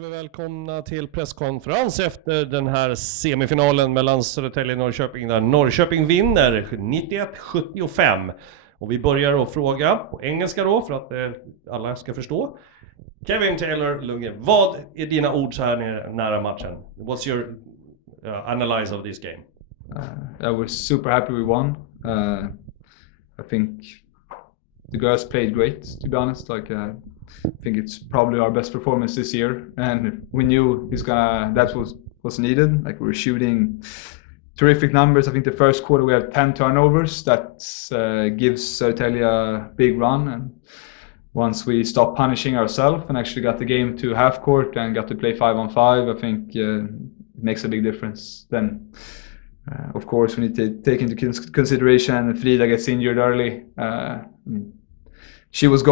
hälsar vi välkomna till presskonferens efter den här semifinalen mellan Södertälje och Norrköping där Norrköping vinner 91-75. Och vi börjar att fråga på engelska då för att alla ska förstå. Kevin Taylor Lundgren, vad är dina ord så här nära matchen? What's your analyze of this game? I was super happy we won. I think the girls played great, to be honest. I think it's probably our best performance this year, and we knew that was needed. Like, we were shooting terrific numbers. I think the first quarter we had 10 turnovers. That gives Södertälje a big run, and once we stopped punishing ourselves and actually got the game to half court and got to play 5-on-5, I think it makes a big difference. Then of course we need to take into consideration Frida gets injured early. She was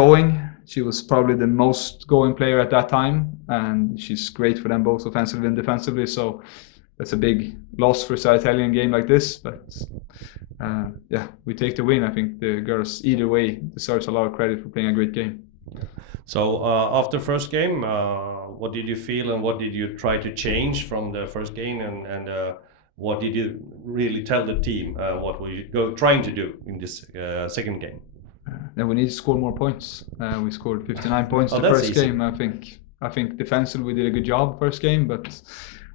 probably the most going player at that time, and she's great for them both offensively and defensively, so that's a big loss for Södertälje in a game like this, but we take the win. I think the girls either way deserves a lot of credit for playing a great game. So after first game, what did you feel and what did you try to change from the first game, and what did you really tell the team? What were you trying to do in this second game? Then we need to score more points. We scored 59 points the first game. I think defensively we did a good job first game, but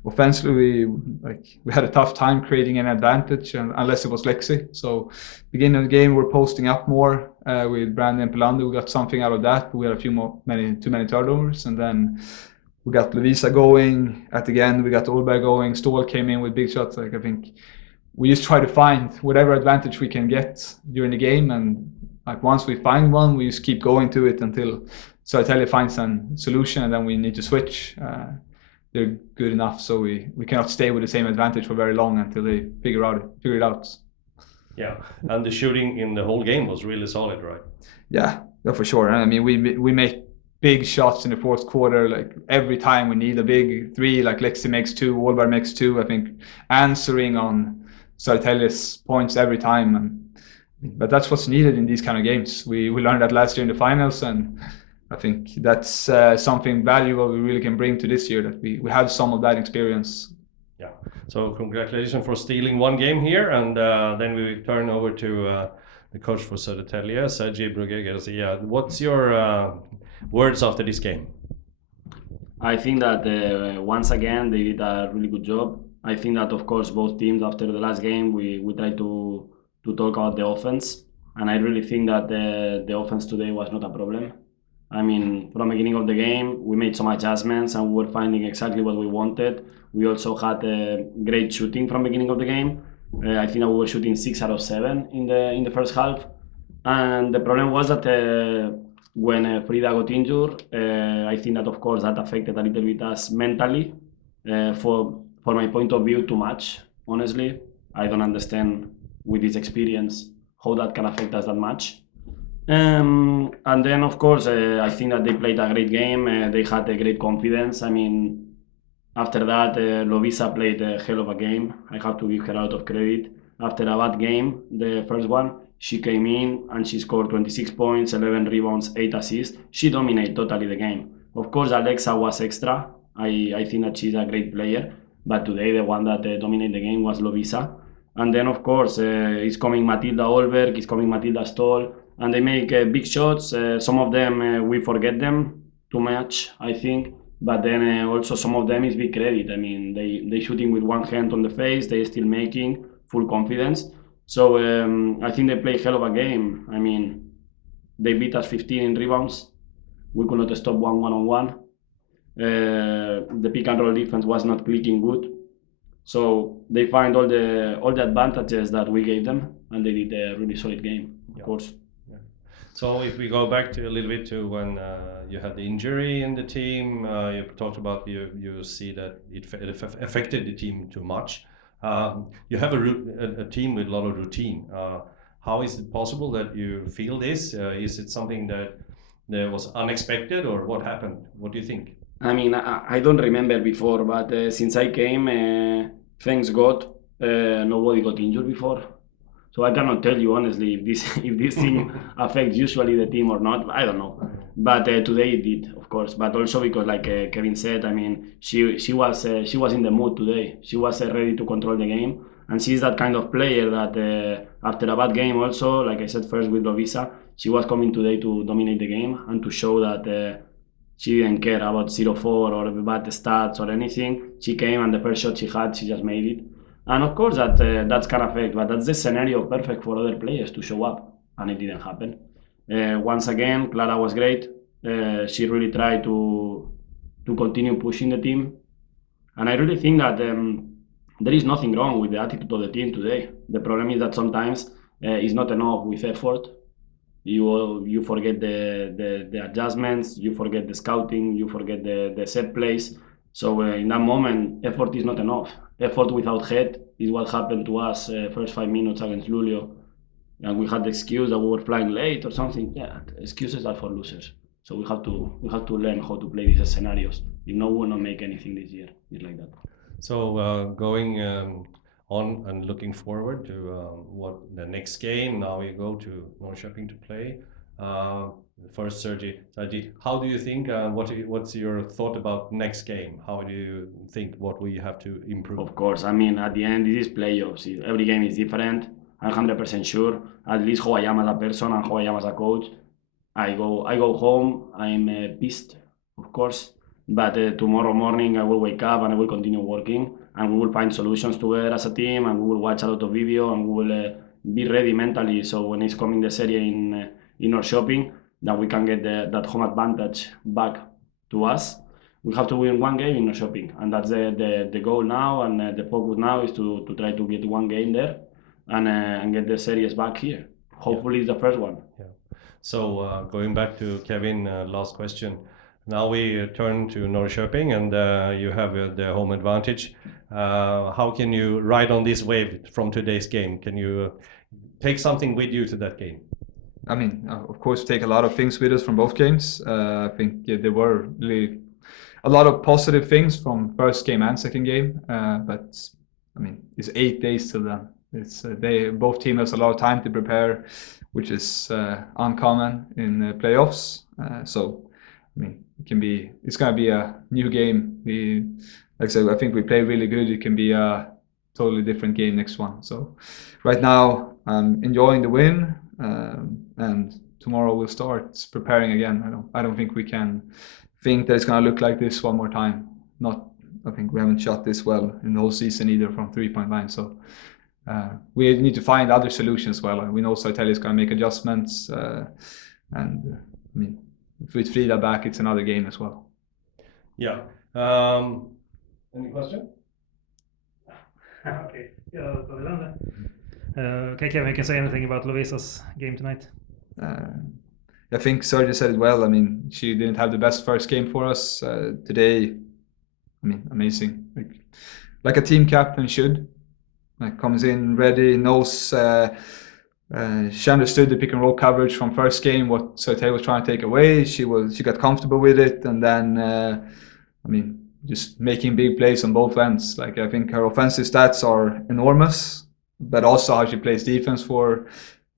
offensively we had a tough time creating an advantage, unless it was Lexi. So beginning of the game we're posting up more with Brandon Pelander. We got something out of that, but we had too many turnovers, and then we got Lovisa going at the end. We got Olberg going. Ståhl came in with big shots. I think we just try to find whatever advantage we can get during the game, and once we find one, we just keep going to it until Södertälje finds a solution, and then we need to switch. They're good enough, so we cannot stay with the same advantage for very long until they figure it out. Yeah, and the shooting in the whole game was really solid, right? Yeah, for sure. I mean, we make big shots in the fourth quarter. Like, every time we need a big three, like Lexi makes two, Olberg makes two. I think answering on Södertälje's points every time. But that's what's needed in these kind of games. We learned that last year in the finals, and I think that's something valuable we really can bring to this year, that we have some of that experience. Yeah, so congratulations for stealing one game here, and then we turn over to the coach for Södertälje, Sergi Brugue Garcia. What's your words after this game? I think that once again they did a really good job. I think that, of course, both teams after the last game we tried to talk about the offense, and I really think that the offense today was not a problem. I mean, from the beginning of the game we made some adjustments and we were finding exactly what we wanted. We also had great shooting from the beginning of the game. I think that we were shooting 6 out of 7 in the first half, and the problem was that when Frida got injured, I think that, of course, that affected a little bit us mentally. For my point of view, too much, honestly. I don't understand with this experience how that can affect us that much. And then, of course, I think that they played a great game. They had a great confidence. I mean, after that, Lovisa played a hell of a game. I have to give her a lot of credit. After a bad game, the first one, she came in and she scored 26 points, 11 rebounds, 8 assists. She dominated totally the game. Of course, Alexa was extra. I think that she's a great player. But today, the one that dominated the game was Lovisa. And then, of course, it's coming Matilda Olberg, it's coming Matilda Ståhl, and they make big shots. Some of them, we forget them too much, I think. But then also some of them is big credit. I mean, they shooting with one hand on the face, they still making full confidence. So I think they play hell of a game. I mean, they beat us 15 in rebounds. We could not stop one-on-one. The pick and roll defense was not clicking good. So they find all the advantages that we gave them, and they did a really solid game, of course. Yeah. So if we go back to a little bit to when you had the injury in the team, you talked about you see that it affected the team too much. You have a team with a lot of routine. How is it possible that you feel this? Is it something that was unexpected, or what happened? What do you think? I mean, I don't remember before, but since I came, thanks God, nobody got injured before. So I cannot tell you honestly if this thing affects usually the team or not. I don't know. But today it did, of course. But also because, like Kevin said, I mean, she was in the mood today. She was ready to control the game, and she's that kind of player that after a bad game, also, like I said first with Lovisa, she was coming today to dominate the game and to show that she didn't care about 0-4 or bad stats or anything. She came and the first shot she had, she just made it. And of course that's can affect, but that's the scenario perfect for other players to show up, and it didn't happen. Once again, Clara was great. She really tried to continue pushing the team, and I really think that there is nothing wrong with the attitude of the team today. The problem is that sometimes it's not enough with effort. You forget the adjustments, you forget the scouting, you forget the set plays. So in that moment, effort is not enough. Effort without head is what happened to us first 5 minutes against Lulio, and we had the excuse that we were flying late or something. Yeah, excuses are for losers. So we have to learn how to play these scenarios. If no, we will not make anything this year. It's like that. So going on and looking forward to what the next game. Now we go to Norrköping to play. First, Sergi, how do you think? What's your thought about next game? How do you think what we have to improve? Of course, I mean at the end this is playoffs. Every game is different. I'm 100% sure. At least how I am as a person and how I am as a coach. I go home. I'm pissed, of course. But tomorrow morning I will wake up and I will continue working, and we will find solutions together as a team, and we will watch a lot of video, and we will be ready mentally. So when it's coming the series in Norrköping, that we can get that home advantage back to us. We have to win one game in Norrköping, and that's the goal now, and the focus now is to try to get one game there and get the series back here. Hopefully, it's the first one. Yeah. So going back to Kevin, last question. Now we turn to Norrköping, and you have the home advantage. How can you ride on this wave from today's game? Can you take something with you to that game? I mean, of course, take a lot of things with us from both games. I think there were really a lot of positive things from first game and second game. But I mean, it's 8 days till then. It's both teams has a lot of time to prepare, which is uncommon in playoffs. So I mean, it's gonna be a new game. Like I said, I think we play really good. It can be a totally different game next one. So right now I'm enjoying the win, and tomorrow we'll start preparing again. I don't think we can think that it's gonna look like this one more time. I think we haven't shot this well in the whole season either from 3-point line. So we need to find other solutions. Well, we know Södertälje is gonna make adjustments, and I mean, with Frida back, it's another game as well. Yeah. Any question? Okay. Okay, Kevin, you can say anything about Lovisa's game tonight? I think Sergi said it well. I mean, she didn't have the best first game for us today. I mean, amazing. Like a team captain should. Like comes in ready, knows. She understood the pick and roll coverage from first game. What Södertälje was trying to take away, she got comfortable with it, and then I mean, just making big plays on both ends. Like I think her offensive stats are enormous, but also how she plays defense for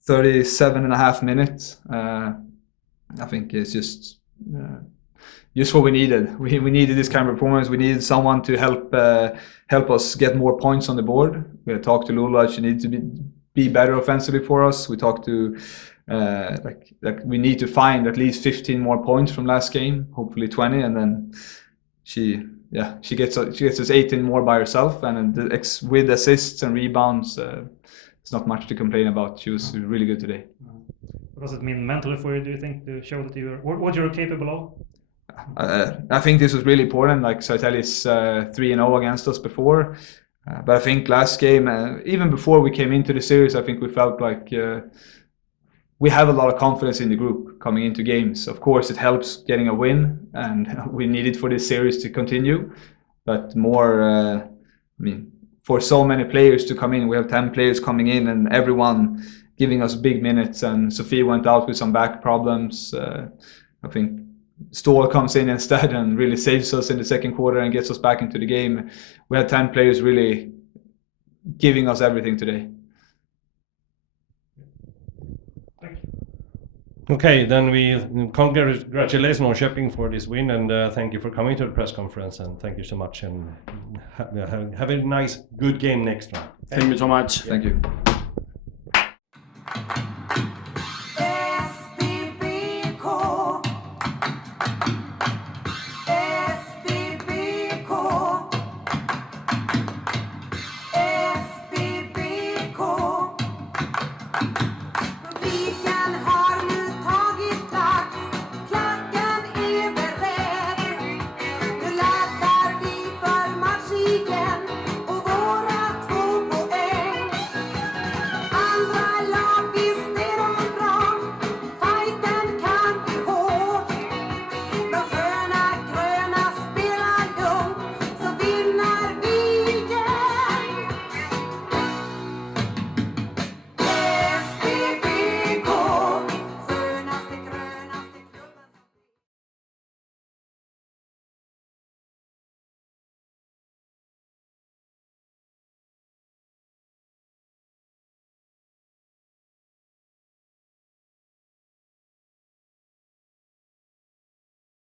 37.5 minutes. I think it's just what we needed. We needed this kind of performance. We needed someone to help us get more points on the board. We had talked to Lula. She needed to be better offensively for us. We talked to like we need to find at least 15 more points from last game, hopefully 20, and then she gets us 18 more by herself, and with assists and rebounds, it's not much to complain about. She was really good today. What does it mean mentally for you, do you think, to show that what you're capable of? I think this was really important. Like Södertälje is 3-0 against us before, but I think last game, even before we came into the series, I think we felt like we have a lot of confidence in the group coming into games. Of course, it helps getting a win, and we need it for this series to continue. But more, I mean, for so many players to come in, we have 10 players coming in, and everyone giving us big minutes. And Sophie went out with some back problems. I think Ståhl comes in instead and really saves us in the second quarter and gets us back into the game. We had 10 players really giving us everything today. Okay, then we congratulate Norrköping for this win, and thank you for coming to the press conference, and thank you so much, and have a nice, good game next time. Thank you so much. Thank you.